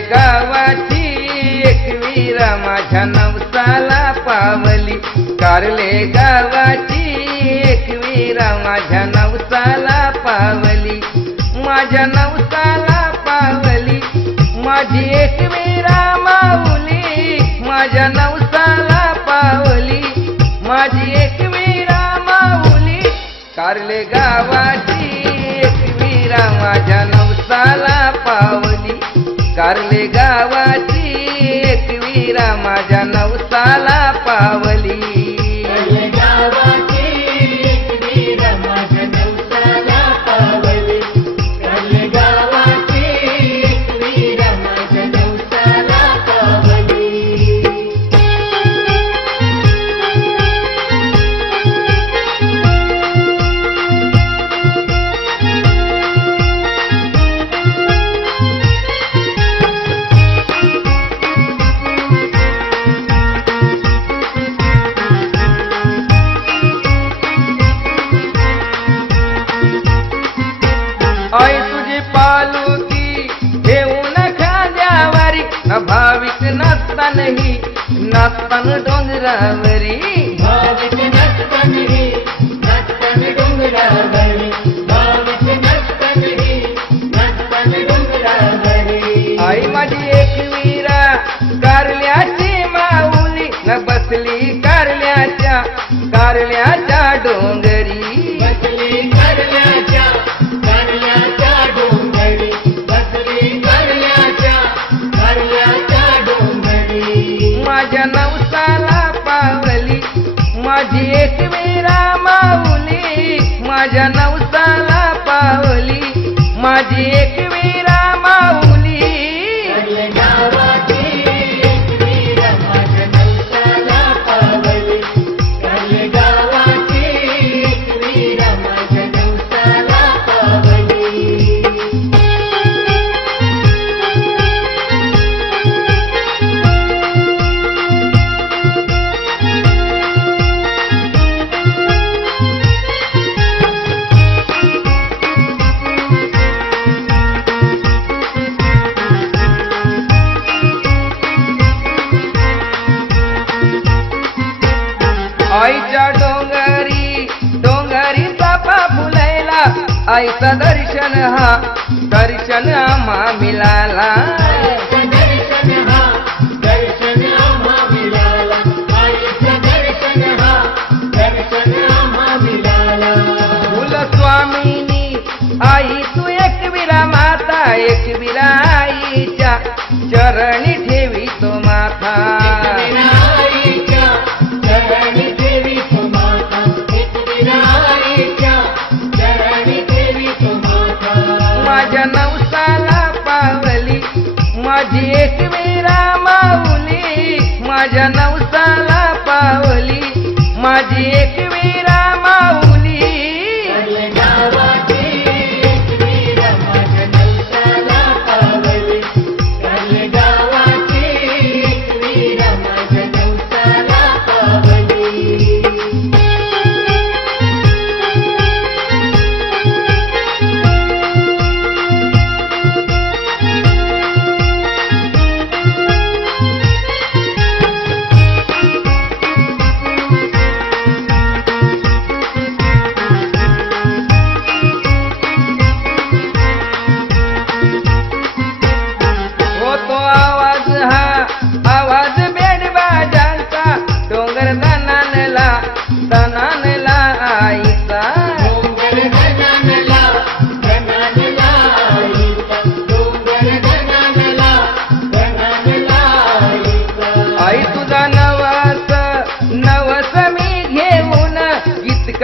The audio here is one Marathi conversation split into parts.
गावाची एकवीरा माझ्या नवसाला पावली. कारले गावाची एकवीरा माझ्या नवसाला पावली. माझ्या नवसाला पावली. माझी एकवीरा माऊली माझ्या नवसाला पावली. माझी एक वीरा माऊली. कारले गावाची एक वीरा माझ्या वारले गावाची एक वीरा माझ्या नवसाला पावली. नाही डोंगरावरी. आई माझी एक वीरा कारल्याची माऊली. न बसली कारल्याच्या कारल्याच्या डोंगर माझी मेरा आईच्या डोंगरी डोंगरी बापा फुलायला. आईचं दर्शन हा दर्शन आम्हा मिळाला.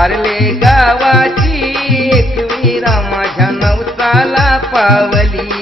वारले गावाची एकवीरा माझ्या नवसाला पावली.